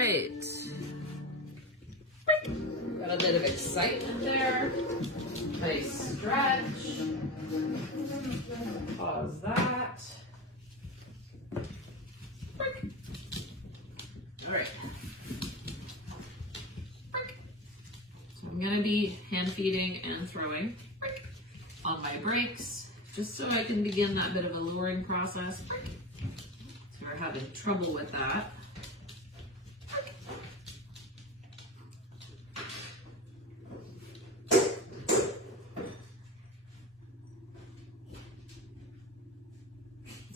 right. Got a bit of excitement there. Nice stretch. Pause that. All right. So I'm gonna be hand feeding and throwing on my breaks, just so I can begin that bit of a luring process. So we're having trouble with that.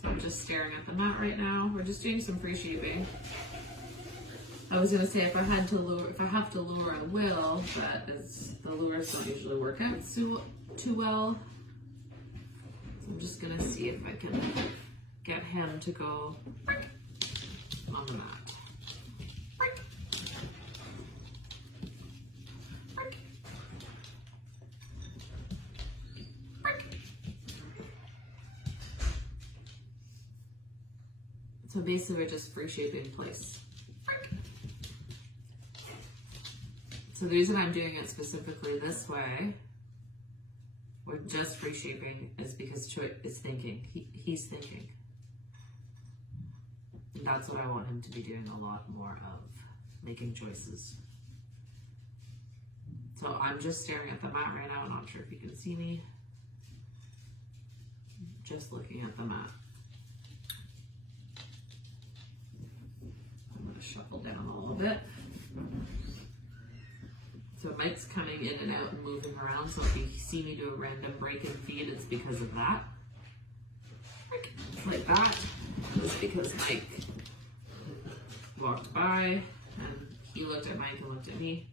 So I'm just staring at the mat right now. We're just doing some free shaping. I was gonna say if I have to lure, I will, but the lures don't usually work out too well. So I'm just gonna see if I can get him to go on the mat. So basically we're just free shaping place. So the reason I'm doing it specifically this way, or just free shaping, is because Choi is thinking. He's thinking. And that's what I want him to be doing a lot more of, making choices. So I'm just staring at the mat right now. I'm not sure if you can see me. Just looking at the mat. I'm going to shuffle down a little bit. So Mike's coming in and out and moving around, so if you see me do a random break and feed, it's because of that. Like that. It's because Mike walked by and he looked at Mike and looked at me.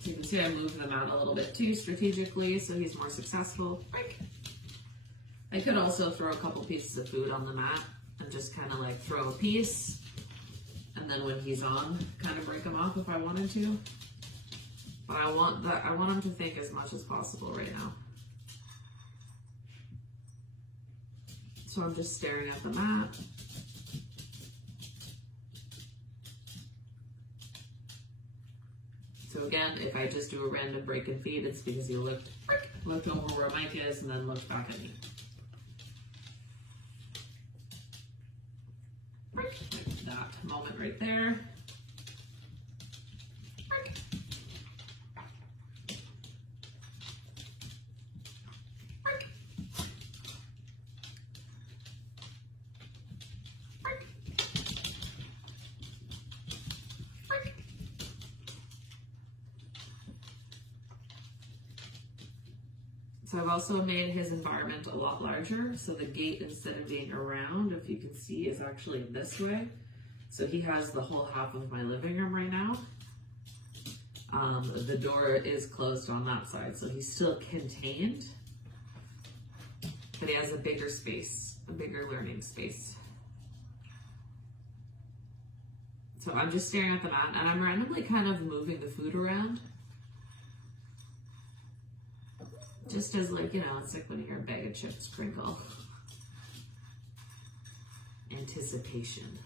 So you can see I moved them out a little bit too strategically so he's more successful. I could also throw a couple pieces of food on the mat and just kind of like throw a piece, and then when he's on, kind of break him off if I wanted to. But I want him to think as much as possible right now. So I'm just staring at the mat. So again, if I just do a random break and feed, it's because he looked over where Mike is and then looked back at me. That moment right there. So I've also made his environment a lot larger. So the gate, instead of being around, if you can see, is actually this way. So he has the whole half of my living room right now. The door is closed on that side, so he's still contained, but he has a bigger space, a bigger learning space. So I'm just staring at the mat, and I'm randomly kind of moving the food around. Just as, like, you know, it's like when you hear a bag of chips crinkle. Anticipation.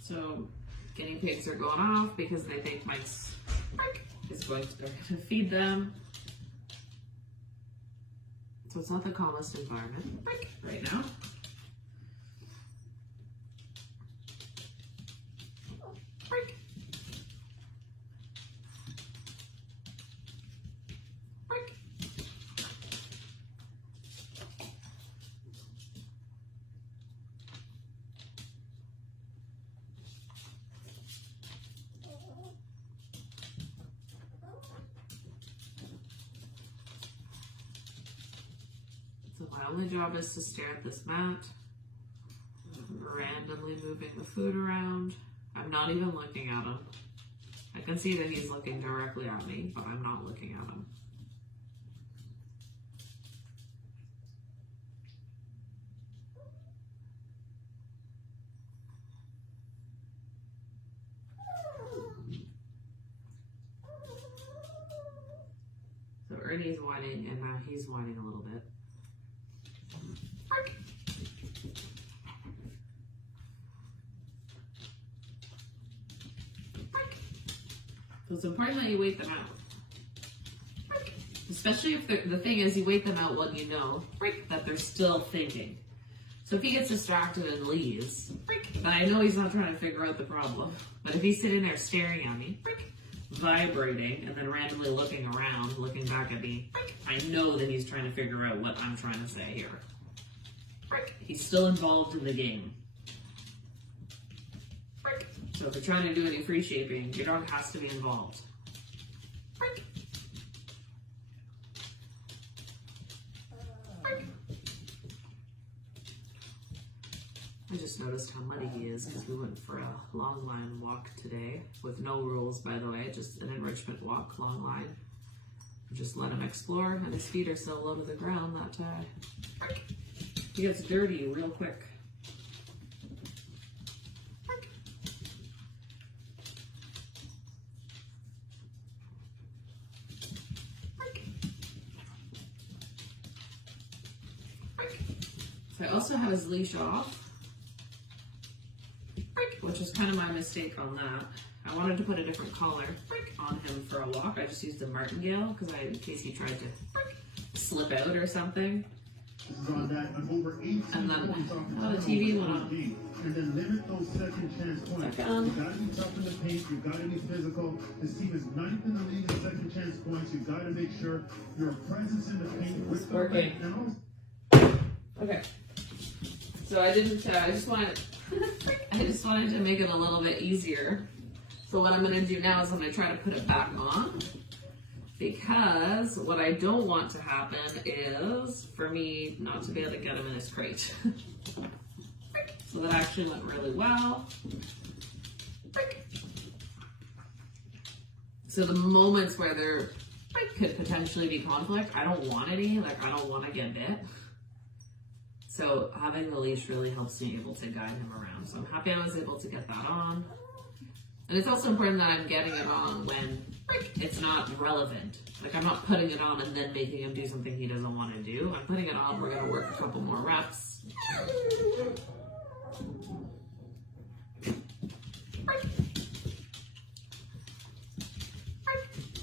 So guinea pigs are going off because they think Mike's is going to feed them. So it's not the calmest environment right now. So my only job is to stare at this mat, randomly moving the food around. I'm not even looking at him. I can see that he's looking directly at me, but I'm not looking at him. So Ernie's whining, and now he's whining a little bit. So it's important that you wait them out. Especially if the thing is, you wait them out when you know that they're still thinking. So if he gets distracted and leaves, then I know he's not trying to figure out the problem. But if he's sitting there staring at me, vibrating, and then randomly looking around, looking back at me, I know that he's trying to figure out what I'm trying to say here. He's still involved in the game. So if you're trying to do any free shaping, your dog has to be involved. I just noticed how muddy he is because we went for a long line walk today with no rules, by the way, just an enrichment walk, long line. Just let him explore, and his feet are so low to the ground that he gets dirty real quick. So I also have his leash off, which is kind of my mistake on that. I wanted to put a different collar on him for a walk. I just used a martingale in case he tried to slip out or something. And then the TV went on. And then limit those second chance points. You gotta be tough in the paint, you gotta be physical. This team is 9th in the league in second chance points. You gotta make sure your presence in the paint with the working. Okay. So I just wanted to make it a little bit easier. So what I'm gonna do now is I'm gonna try to put it back on, because what I don't want to happen is for me not to be able to get him in his crate. So that actually went really well. So the moments where there could potentially be conflict, I don't want any, like I don't want to get bit. So having the leash really helps me able to guide him around. So I'm happy I was able to get that on. And it's also important that I'm getting it on when it's not relevant. Like I'm not putting it on and then making him do something he doesn't want to do. I'm putting it on, we're gonna work a couple more reps.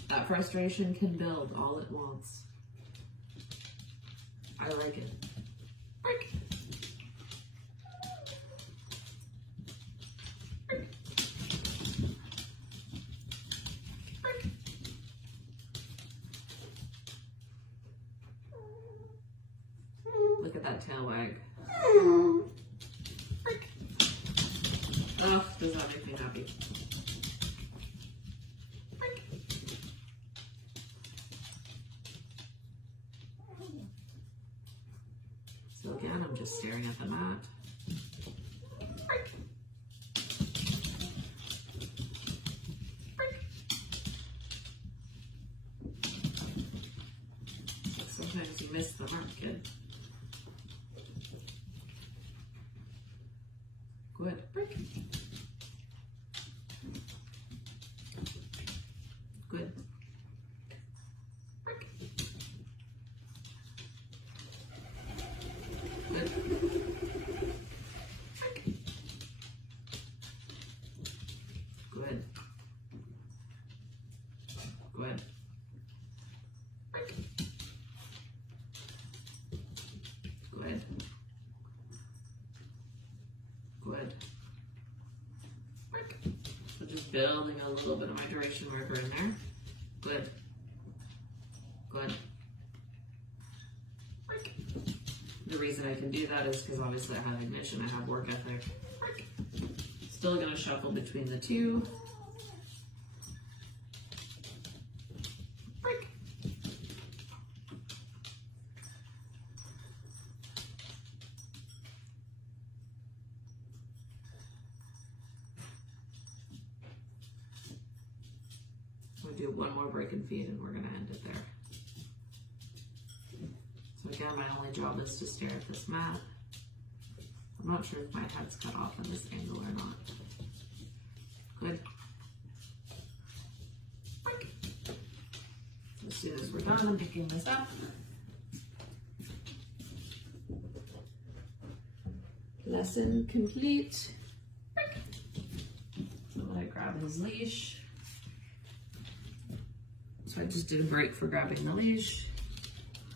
That frustration can build all at once. I like it. Look at that tail wag. Oh, does that make me happy? So again, I'm just staring at the mat. Sometimes you miss the mark, kid. Good. Good. Good. Good. Good. Good. Good. So just building a little bit of my duration marker in there. Good. Good. The reason I can do that is because obviously I have ignition, I have work ethic. Still gonna shuffle between the two. gonna do one more break and feed and we're gonna end it there. So again, my only job is to stare at this mat. I'm not sure if my head's cut off in this angle or not. Good. As soon as we're done, I'm picking this up. Lesson complete. I'm gonna grab his leash. So I just did a break for grabbing the leash.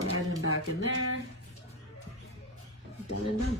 Add him back in there. Done and done.